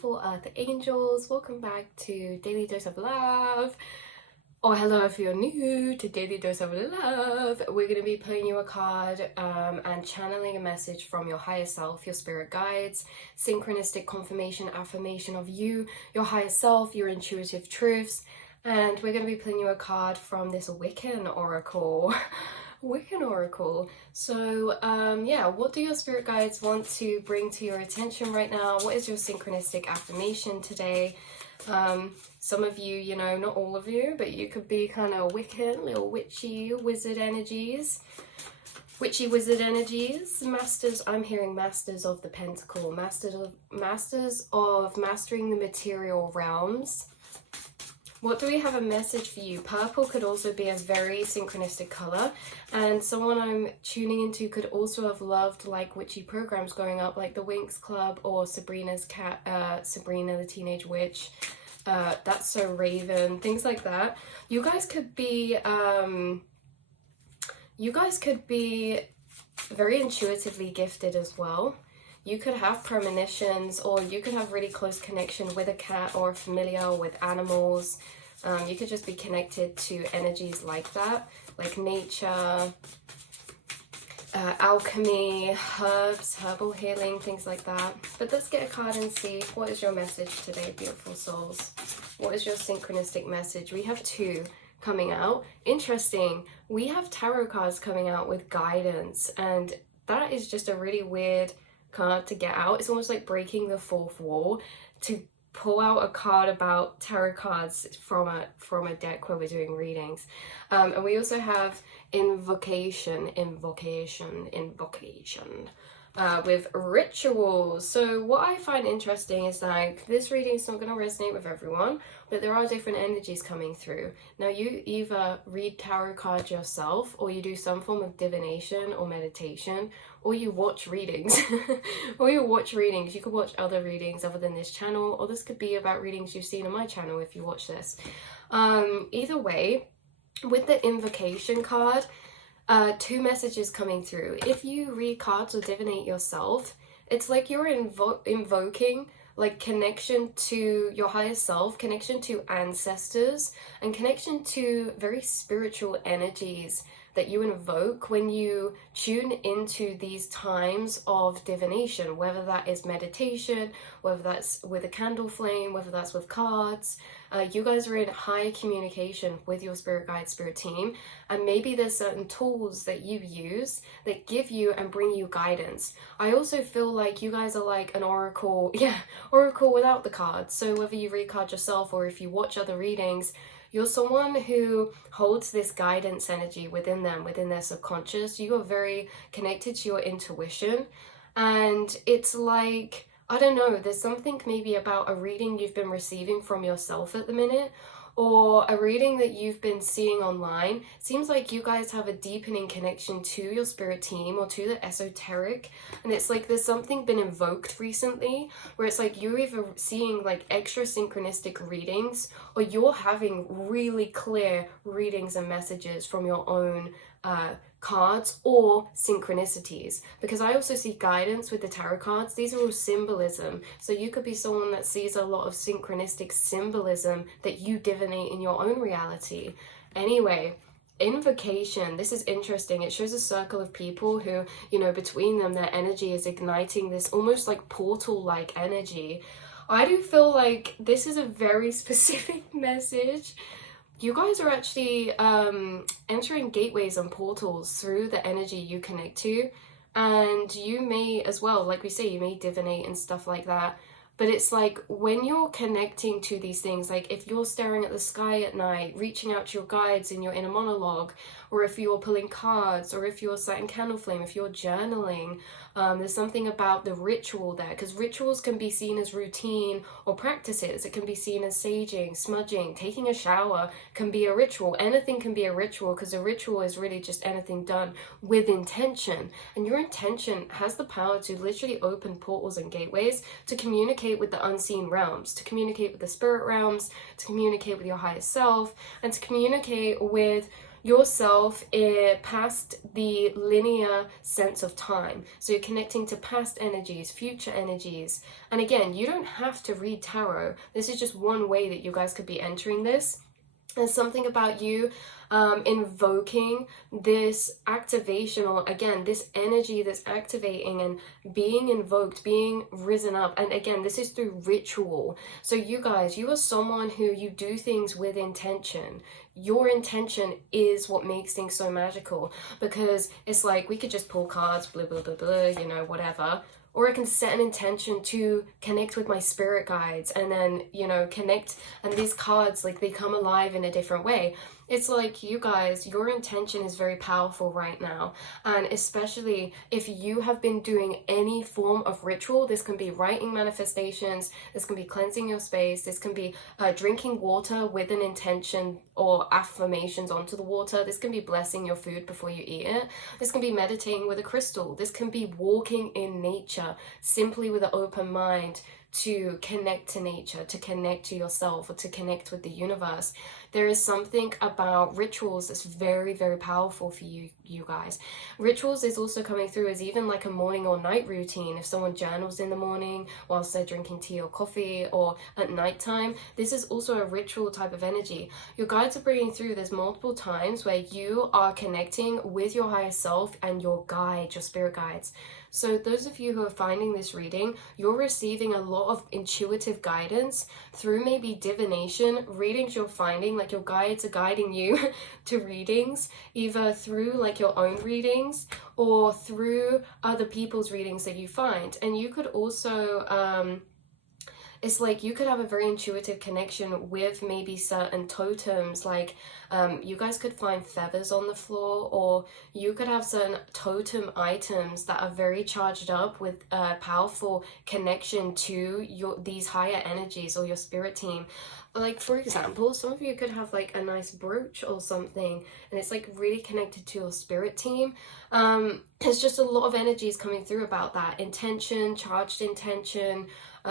beautiful earth angels, welcome back to Daily Dose of Love, or hello if you're new to Daily Dose of Love. We're going to be pulling you a card and channeling a message from your higher self, your spirit guides, synchronistic confirmation, affirmation of you, your higher self, your intuitive truths, and we're going to be pulling you a card from this Wiccan oracle. Wiccan oracle. So yeah, what do your spirit guides want to bring to your attention right now? What is your synchronistic affirmation today? Some of you, you know, not all of you, but you could be kind of Wiccan, little witchy wizard energies. Witchy wizard energies, masters. I'm hearing masters of the pentacle, masters of mastering the material realms. What do we have a message for you? Purple could also be a very synchronistic color, and someone I'm tuning into could also have loved like witchy programs growing up, like the Winx Club or Sabrina's cat, Sabrina the Teenage Witch. That's So Raven, things like that. You guys could be very intuitively gifted as well. You could have premonitions, or you could have really close connection with a cat or a familiar, with animals. You could just be connected to energies like that, like nature, alchemy, herbs, herbal healing, things like that. But let's get a card and see, what is your message today, beautiful souls? What is your synchronistic message? We have two coming out. Interesting. We have tarot cards coming out with guidance, and that is just a really weird card to get out. It's almost like breaking the fourth wall to pull out a card about tarot cards from a deck where we're doing readings. And we also have invocation with rituals. So what I find interesting is, like, this reading is not going to resonate with everyone, but there are different energies coming through. Now, you either read tarot cards yourself, or you do some form of divination or meditation, or you watch readings. You could watch other readings other than this channel, or this could be about readings you've seen on my channel if you watch this. Either way, with the invocation card, two messages coming through. If you read cards or divinate yourself, it's like you're invoking like connection to your higher self, connection to ancestors, and connection to very spiritual energies that you invoke when you tune into these times of divination, whether that is meditation, whether that's with a candle flame, whether that's with cards. You guys are in high communication with your spirit guide, spirit team, and maybe there's certain tools that you use that give you and bring you guidance. I also feel like you guys are like an oracle, oracle without the cards. So whether you read cards yourself or if you watch other readings, you're someone who holds this guidance energy within them, within their subconscious. You are very connected to your intuition, and it's like, I don't know, there's something maybe about a reading you've been receiving from yourself at the minute, or a reading that you've been seeing online. Seems like you guys have a deepening connection to your spirit team or to the esoteric, and it's like there's something been invoked recently where it's like you're either seeing like extra synchronistic readings, or you're having really clear readings and messages from your own cards or synchronicities, because I also see guidance with the tarot cards. These are all symbolism, so you could be someone that sees a lot of synchronistic symbolism that you divinate in your own reality. Anyway, invocation, this is interesting. It shows a circle of people who, you know, between them their energy is igniting this almost like portal like energy. I do feel like this is a very specific message. You guys are actually entering gateways and portals through the energy you connect to, and you may as well, like we say, you may divinate and stuff like that. But it's like when you're connecting to these things, like if you're staring at the sky at night, reaching out to your guides in your inner monologue, or if you're pulling cards, or if you're sat in candle flame, if you're journaling, there's something about the ritual there, because rituals can be seen as routine or practices. It can be seen as saging, smudging, taking a shower can be a ritual. Anything can be a ritual, because a ritual is really just anything done with intention. And your intention has the power to literally open portals and gateways to communicate with the unseen realms, to communicate with the spirit realms, to communicate with your higher self, and to communicate with yourself past the linear sense of time. So you're connecting to past energies, future energies. And again, you don't have to read tarot. This is just one way that you guys could be entering this. There's something about you invoking this activation, or again, this energy that's activating and being invoked, being risen up. And again, this is through ritual. So you guys, you are someone who you do things with intention. Your intention is what makes things so magical, because it's like we could just pull cards, blah, blah, blah, blah, you know, whatever. Or I can set an intention to connect with my spirit guides, and then, you know, connect, and these cards, like, they come alive in a different way. It's like, you guys, your intention is very powerful right now. And especially if you have been doing any form of ritual, this can be writing manifestations, this can be cleansing your space, this can be drinking water with an intention or affirmations onto the water, this can be blessing your food before you eat it, this can be meditating with a crystal, this can be walking in nature simply with an open mind to connect to nature, to connect to yourself, or to connect with the universe. There is something about rituals that's very, very powerful for you guys. Rituals is also coming through as even like a morning or night routine. If someone journals in the morning whilst they're drinking tea or coffee, or at nighttime, this is also a ritual type of energy. Your guides are bringing through, there's multiple times where you are connecting with your higher self and your guide, your spirit guides. So those of you who are finding this reading, you're receiving a lot of intuitive guidance through maybe divination readings you're finding, like your guides are guiding you to readings, either through like your own readings or through other people's readings that you find. And you could also it's like you could have a very intuitive connection with maybe certain totems, like you guys could find feathers on the floor, or you could have certain totem items that are very charged up with a powerful connection to these higher energies or your spirit team. Like, for example, some of you could have like a nice brooch or something, and it's like really connected to your spirit team. There's just a lot of energies coming through about that intention, charged intention,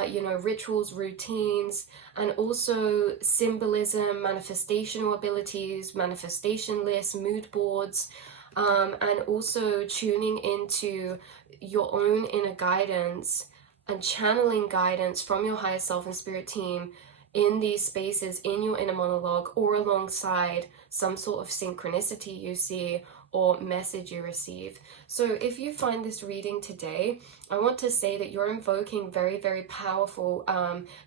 you know, rituals, routines, and also symbolism, manifestational abilities, manifestation lists, mood boards, and also tuning into your own inner guidance and channeling guidance from your higher self and spirit team in these spaces, in your inner monologue, or alongside some sort of synchronicity you see or message you receive. So if you find this reading today, I want to say that you're invoking very, very powerful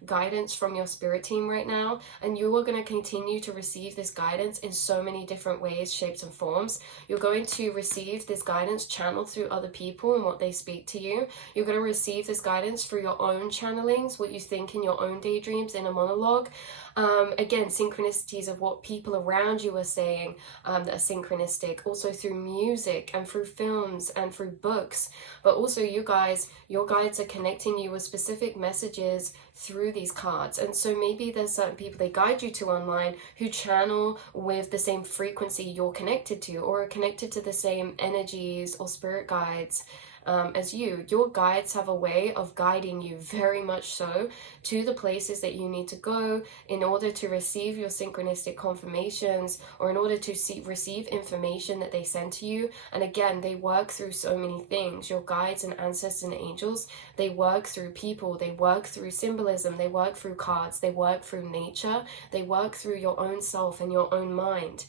guidance from your spirit team right now, and you are going to continue to receive this guidance in so many different ways, shapes and forms. You're going to receive this guidance channeled through other people and what they speak to you. You're going to receive this guidance through your own channelings, what you think in your own daydreams, in a monologue. Again, synchronicities of what people around you are saying that are synchronistic, also through music and through films and through books. But also, you guys, your guides are connecting you with specific messages through these cards. And so maybe there's certain people they guide you to online who channel with the same frequency you're connected to, or are connected to the same energies or spirit guides as you. Your guides have a way of guiding you very much so to the places that you need to go in order to receive your synchronistic confirmations, or in order to receive information that they send to you. And again, they work through so many things. Your guides and ancestors and angels, they work through people, they work through symbolism, they work through cards, they work through nature, they work through your own self and your own mind.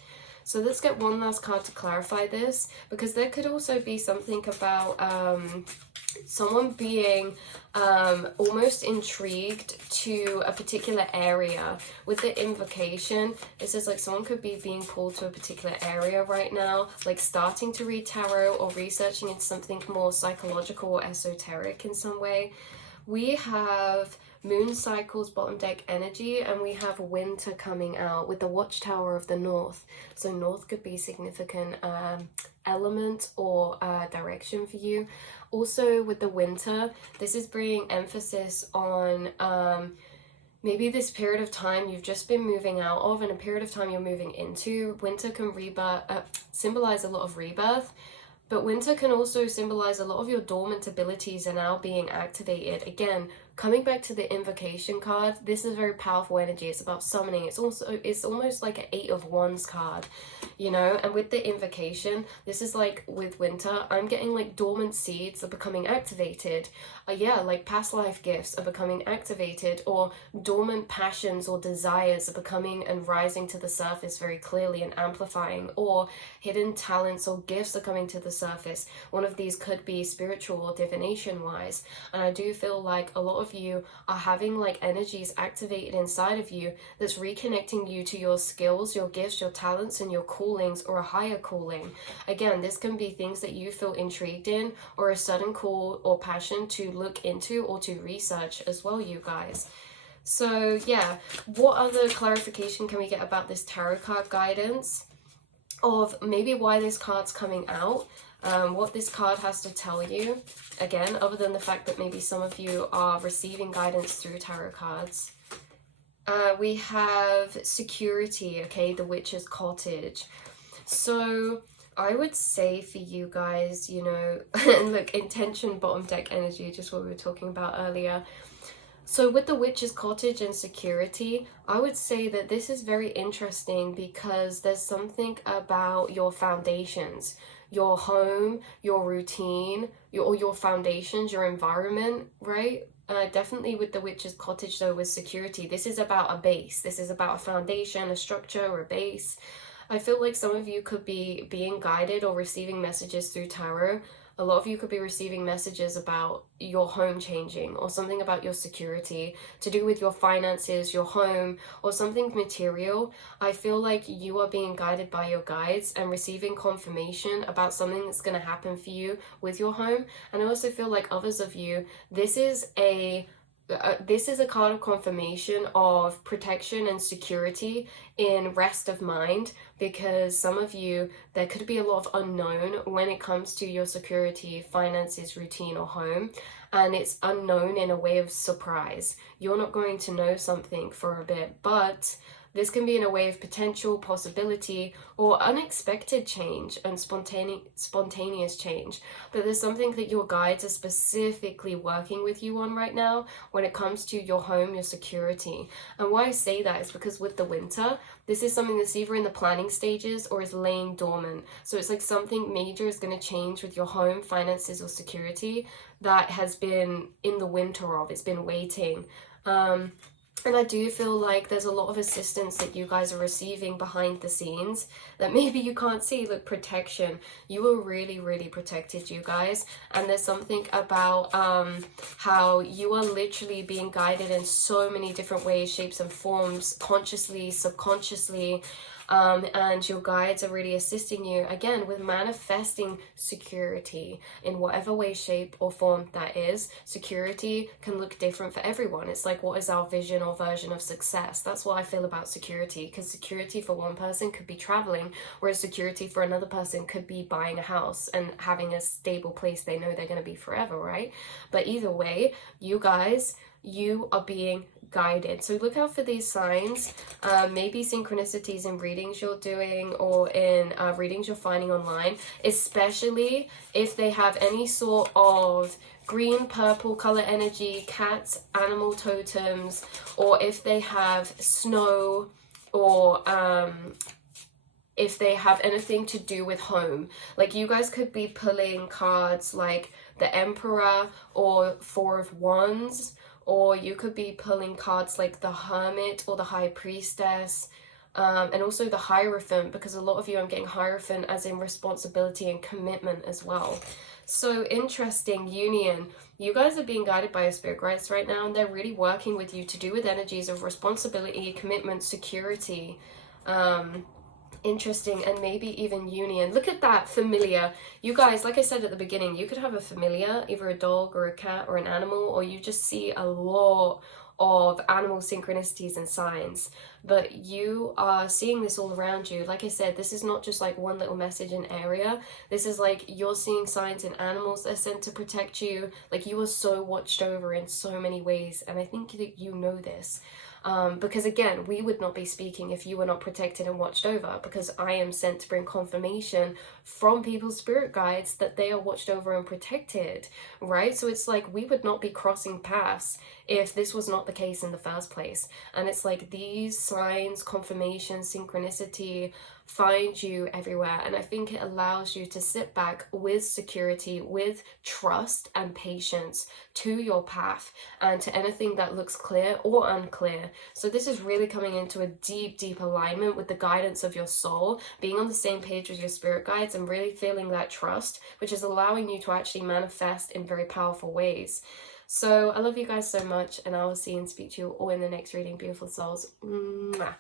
So let's get one last card to clarify this, because there could also be something about someone being almost intrigued to a particular area. With the invocation, it says like someone could be being pulled to a particular area right now, like starting to read tarot or researching into something more psychological or esoteric in some way. We have moon cycles, bottom deck energy, and we have winter coming out with the watchtower of the north. So north could be significant element or direction for you. Also with the winter, this is bringing emphasis on maybe this period of time you've just been moving out of, and a period of time you're moving into. Winter can symbolize a lot of rebirth. But winter can also symbolize a lot of your dormant abilities are now being activated. Again, coming back to the invocation card, this is a very powerful energy. It's about summoning. It's almost like an 8 of Wands card, you know. And with the invocation, this is like with winter, I'm getting like dormant seeds are becoming activated. Yeah, like past life gifts are becoming activated, or dormant passions or desires are becoming and rising to the surface very clearly and amplifying, or hidden talents or gifts are coming to the surface. One of these could be spiritual or divination wise, and I do feel like a lot of you are having like energies activated inside of you that's reconnecting you to your skills, your gifts, your talents, and your callings, or a higher calling. Again, this can be things that you feel intrigued in, or a sudden call or passion to look into or to research as well, you guys. So yeah, what other clarification can we get about this tarot card guidance of maybe why this card's coming out, what this card has to tell you, again, other than the fact that maybe some of you are receiving guidance through tarot cards. We have security, okay, the Witch's Cottage. So I would say for you guys, you know, and look, intention, bottom deck energy, just what we were talking about earlier. So with the Witch's Cottage and security, I would say that this is very interesting because there's something about your foundations, your home, your routine, your foundations, your environment, right? Definitely with the Witch's Cottage though, with security, this is about a base. This is about a foundation, a structure, or a base. I feel like some of you could be being guided or receiving messages through tarot. A lot of you could be receiving messages about your home changing, or something about your security, to do with your finances, your home, or something material. I feel like you are being guided by your guides and receiving confirmation about something that's going to happen for you with your home. And I also feel like others of you, this is a card of confirmation of protection and security in rest of mind, because some of you, there could be a lot of unknown when it comes to your security, finances, routine, or home, and it's unknown in a way of surprise. You're not going to know something for a bit, but this can be in a way of potential, possibility, or unexpected change and spontaneous change. But there's something that your guides are specifically working with you on right now when it comes to your home, your security. And why I say that is because with the winter, this is something that's either in the planning stages or is laying dormant. So it's like something major is going to change with your home, finances, or security that has been in the winter of. It's been waiting. And I do feel like there's a lot of assistance that you guys are receiving behind the scenes that maybe you can't see. Look, protection. You are really, really protected, you guys. And there's something about how you are literally being guided in so many different ways, shapes, and forms, consciously, subconsciously. And your guides are really assisting you, again, with manifesting security in whatever way, shape, or form that is. Security can look different for everyone. It's like, what is our vision or version of success? That's what I feel about security, because security for one person could be traveling, whereas security for another person could be buying a house and having a stable place they know they're going to be forever, right? But either way, you guys, you are being guided. So look out for these signs, maybe synchronicities in readings you're doing, or in readings you're finding online, especially if they have any sort of green, purple color energy, cats, animal totems, or if they have snow, or if they have anything to do with home. Like, you guys could be pulling cards like the Emperor or Four of Wands, or you could be pulling cards like the Hermit or the High Priestess, and also the Hierophant, because a lot of you, I'm getting Hierophant as in responsibility and commitment as well. So interesting, union. You guys are being guided by your spirit guides right now, and they're really working with you to do with energies of responsibility, commitment, security. Interesting, and maybe even union. Look at that, familiar. You guys, like I said at the beginning, you could have a familiar, either a dog or a cat or an animal, or you just see a lot of animal synchronicities and signs, but you are seeing this all around you. Like I said, this is not just like one little message in area. This is like you're seeing signs in animals that are sent to protect you. Like, you are so watched over in so many ways, and I think that you know this. Because again, we would not be speaking if you were not protected and watched over, because I am sent to bring confirmation from people's spirit guides that they are watched over and protected, right? So it's like we would not be crossing paths if this was not the case in the first place. And it's like these signs, confirmation, synchronicity find you everywhere, and I think it allows you to sit back with security, with trust and patience to your path and to anything that looks clear or unclear. So this is really coming into a deep alignment with the guidance of your soul, being on the same page with your spirit guides and really feeling that trust, which is allowing you to actually manifest in very powerful ways. So I love you guys so much, and I will see and speak to you all in the next reading, beautiful souls. Mwah.